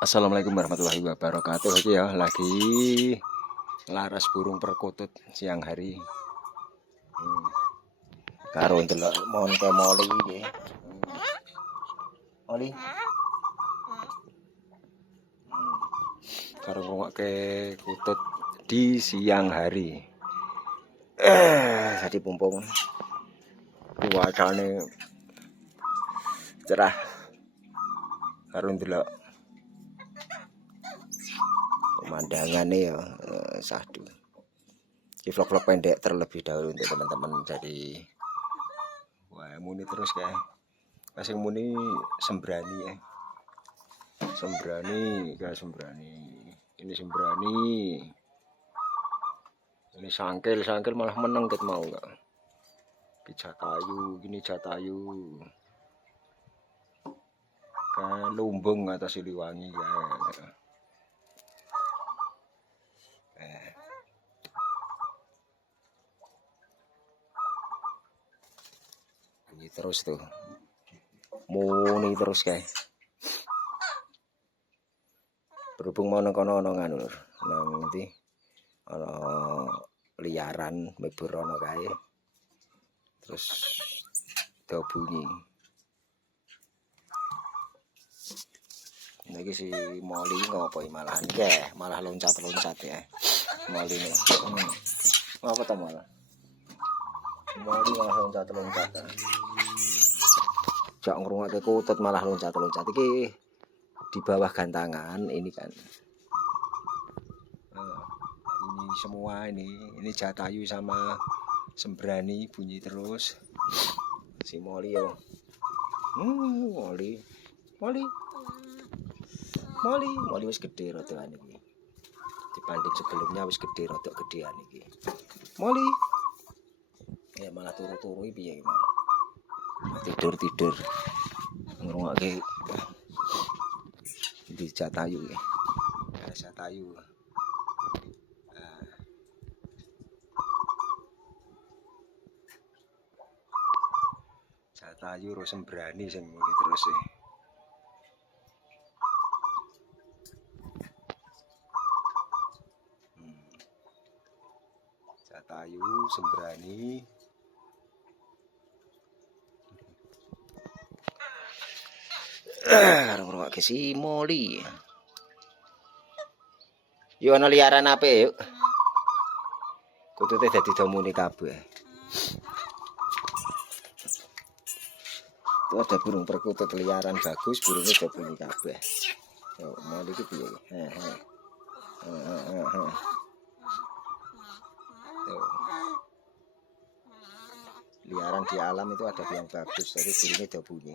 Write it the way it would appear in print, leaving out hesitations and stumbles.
Assalamualaikum warahmatullahi wabarakatuh. Oke ya, lagi laras burung perkutut siang hari. Karo ndelok monte moli nggih. Moli. Karo ngrungokke kutut di siang hari. Tadi pumpung. Cuacane cerah. Karo ndelok pemandangannya ya sahdu. Di vlog-vlog pendek terlebih dahulu untuk teman-teman. Jadi wah muni terus kayak masih muni sembrani ya. Sembrani ini sembrani, ini sangkel malah meneng ket mau enggak. Ki jatayu, gini jatayu. Kayak lumbung atas Siliwangi kayak. Ini terus tuh. Muni terus kayak. Berhubung mau nang kono ana nganu nang ndi ana liaran mebur ana kae. Terus do bunyi. Niki si Moli ngopo malahan keh, malah loncat-loncat ya. Moli ini. Apa ta malah? Moli malah loncat-loncat. Jak ngrungokke kutut malah loncat-loncat iki di bawah gantangan ini kan. Bunyi semua ini jatayu sama sembrani bunyi terus. Si Moli yo. Moli wis gede rodokan iki. Dibanding sebelumnya wis gede rodok gedean iki. Moli. Ya malah turu-turu piye malah. Tidur. Ngrungokke di jatayu ya. Jatayu. Jatayu ro sembrani sing muni terus e. Jatayu sembrani. Karo ngrungokke si Moli. Yo ana liaran apik yuk. Kutute dadi domune kabeh. Itu ada burung perkutut liaran bagus, burungnya do bunyi kabeh. Yo Moli iki piye? Liaran di alam itu ada yang bagus, jadi burungnya do bunyi.